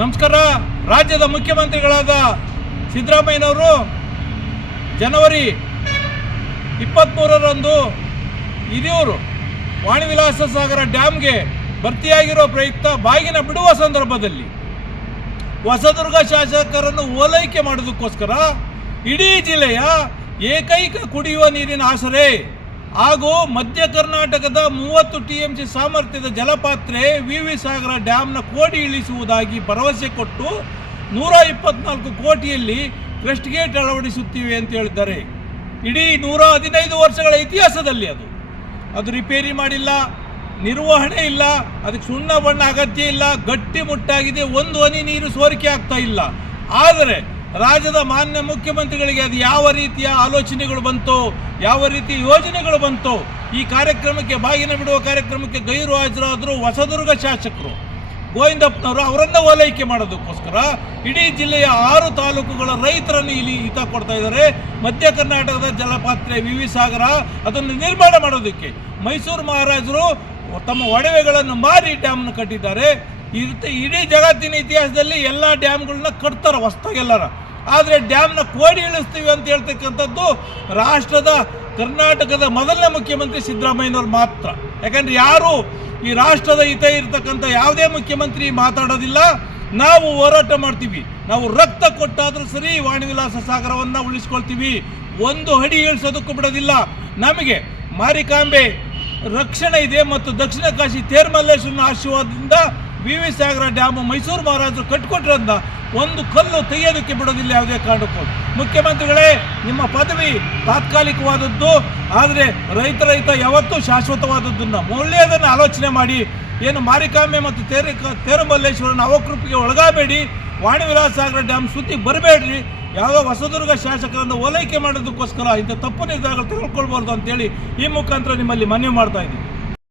ನಮಸ್ಕಾರ. ರಾಜ್ಯದ ಮುಖ್ಯಮಂತ್ರಿಗಳಾದ ಸಿದ್ದರಾಮಯ್ಯನವರು ಜನವರಿ ಇಪ್ಪತ್ತ್ಮೂರರಂದು ಹಿರಿಯೂರು ವಾಣಿವಿಲಾಸ ಸಾಗರ ಡ್ಯಾಮ್ಗೆ ಭರ್ತಿಯಾಗಿರೋ ಪ್ರಯುಕ್ತ ಬಾಗಿನ ಬಿಡುವ ಸಂದರ್ಭದಲ್ಲಿ ಹೊಸದುರ್ಗ ಶಾಸಕರನ್ನು ಓಲೈಕೆ ಮಾಡೋದಕ್ಕೋಸ್ಕರ ಇಡೀ ಜಿಲ್ಲೆಯ ಏಕೈಕ ಕುಡಿಯುವ ನೀರಿನ ಆಸರೆ ಹಾಗೂ ಮಧ್ಯ ಕರ್ನಾಟಕದ ಮೂವತ್ತು ಟಿ ಎಂ ಸಿ ಸಾಮರ್ಥ್ಯದ ಜಲಪಾತ್ರೆ ವಿ ವಿ ಸಾಗರ ಡ್ಯಾಮ್ನ ಕೋಡಿ ಇಳಿಸುವುದಾಗಿ ಭರವಸೆ ಕೊಟ್ಟು ನೂರ ಇಪ್ಪತ್ನಾಲ್ಕು ಕೋಟಿಯಲ್ಲಿ ಕ್ರೆಸ್ಟ್ ಗೇಟ್ ಅಳವಡಿಸುತ್ತೀವಿ ಅಂತ ಹೇಳಿದ್ದಾರೆ. ಇಡೀ ನೂರ ಹದಿನೈದು ವರ್ಷಗಳ ಇತಿಹಾಸದಲ್ಲಿ ಅದು. ಅದು ರಿಪೇರಿ ಮಾಡಿಲ್ಲ, ನಿರ್ವಹಣೆ ಇಲ್ಲ, ಅದಕ್ಕೆ ಸುಣ್ಣ ಬಣ್ಣ ಅಗತ್ಯ ಇಲ್ಲ, ಗಟ್ಟಿ ಮುಟ್ಟಾಗಿದೆ, ಒಂದು ಹನಿ ನೀರು ಸೋರಿಕೆ ಆಗ್ತಾ ಇಲ್ಲ. ಆದರೆ ರಾಜ್ಯದ ಮಾನ್ಯ ಮುಖ್ಯಮಂತ್ರಿಗಳಿಗೆ ಅದು ಯಾವ ರೀತಿಯ ಆಲೋಚನೆಗಳು ಬಂತೋ, ಯಾವ ರೀತಿ ಯೋಜನೆಗಳು ಬಂತೋ, ಈ ಕಾರ್ಯಕ್ರಮಕ್ಕೆ ಬಾಗಿನ ಬಿಡುವ ಕಾರ್ಯಕ್ರಮಕ್ಕೆ ಗೈರು ಹಾಜರಾದರು ಹೊಸದುರ್ಗ ಶಾಸಕರು, ಗೋವಿಂದಪ್ಪನವರು ಅವರನ್ನ ಓಲೈಕೆ ಮಾಡೋದಕ್ಕೋಸ್ಕರ ಇಡೀ ಜಿಲ್ಲೆಯ ಆರು ತಾಲೂಕುಗಳ ರೈತರನ್ನು ಇಲ್ಲಿ ಹಿತ ಕೊಡ್ತಾ ಇದ್ದಾರೆ. ಮಧ್ಯ ಕರ್ನಾಟಕದ ಜಲಪಾತ್ರೆ ವಿ ವಿ ಸಾಗರ ಅದನ್ನು ನಿರ್ಮಾಣ ಮಾಡೋದಕ್ಕೆ ಮೈಸೂರು ಮಹಾರಾಜರು ತಮ್ಮ ಒಡವೆಗಳನ್ನು ಮಾರಿ ಡ್ಯಾಮ್ನ ಕಟ್ಟಿದ್ದಾರೆ. ರೀತಿ ಇಡೀ ಜಗತ್ತಿನ ಇತಿಹಾಸದಲ್ಲಿ ಎಲ್ಲ ಡ್ಯಾಮ್ಗಳನ್ನ ಕಟ್ತಾರೆ ಹೊಸ್ತಾಗೆಲ್ಲರ ಆದರೆ ಡ್ಯಾಮ್ನ ಕೋಡಿ ಇಳಿಸ್ತೀವಿ ಅಂತ ಹೇಳ್ತಕ್ಕಂಥದ್ದು ರಾಷ್ಟ್ರದ, ಕರ್ನಾಟಕದ ಮೊದಲನೇ ಮುಖ್ಯಮಂತ್ರಿ ಸಿದ್ದರಾಮಯ್ಯನವ್ರು ಮಾತ್ರ. ಯಾಕಂದ್ರೆ ಯಾರು ಈ ರಾಷ್ಟ್ರದ ಹಿತ ಇರತಕ್ಕಂಥ ಯಾವುದೇ ಮುಖ್ಯಮಂತ್ರಿ ಮಾತಾಡೋದಿಲ್ಲ. ನಾವು ಹೋರಾಟ ಮಾಡ್ತೀವಿ. ನಾವು ರಕ್ತ ಕೊಟ್ಟಾದರೂ ಸರಿ ವಾಣಿವಿಲಾಸ ಸಾಗರವನ್ನ ಉಳಿಸ್ಕೊಳ್ತೀವಿ. ಒಂದು ಅಡಿ ಇಳಿಸೋದಕ್ಕೂ ಬಿಡೋದಿಲ್ಲ. ನಮಗೆ ಮಾರಿಕಾಂಬೆ ರಕ್ಷಣೆ ಇದೆ ಮತ್ತು ದಕ್ಷಿಣ ಕಾಶಿ ತೇರ್ಮಲ್ಲೇಶ್ವರನ ಆಶೀರ್ವಾದದಿಂದ V V Sagara dam Mysuru ಮಹಾರಾಜರು ಕಟ್ಕೊಟ್ರಿಂದ ಒಂದು ಕಲ್ಲು ತೆಗೆಯೋದಕ್ಕೆ ಬಿಡೋದಿಲ್ಲ ಯಾವುದೇ ಕಾರಣಕ್ಕೂ. ಮುಖ್ಯಮಂತ್ರಿಗಳೇ, ನಿಮ್ಮ ಪದವಿ ತಾತ್ಕಾಲಿಕವಾದದ್ದು, ಆದರೆ ರೈತ ರೈತ ಯಾವತ್ತೂ ಶಾಶ್ವತವಾದದ್ದನ್ನು ಮೌಲ್ಯದನ್ನು ಆಲೋಚನೆ ಮಾಡಿ, ಏನು ಮಾರಿಕಾಮೆ ಮತ್ತು ತೇರ ತೇರುಮಲ್ಲೇಶ್ವರನ ಅವಕೃಪಿಗೆ ಒಳಗಾಗಬೇಡಿ ವಾಣಿವಿಲಾಸ ಸಾಗರ ಡ್ಯಾಮ್ ಸುದ್ದಿ ಬರಬೇಡ್ರಿ, ಯಾವುದೋ ಹೊಸದುರ್ಗ ಶಾಸಕರನ್ನು ಓಲೈಕೆ ಮಾಡೋದಕ್ಕೋಸ್ಕರ ಇಂಥ ತಪ್ಪು ನಿರ್ಧಾರಗಳು ತೆಗೆದುಕೊಳ್ಬಾರ್ದು ಅಂತೇಳಿ ಈ ಮುಖಾಂತರ ನಿಮ್ಮಲ್ಲಿ ಮನವಿ ಮಾಡ್ತಾ ಇದ್ದೀನಿ.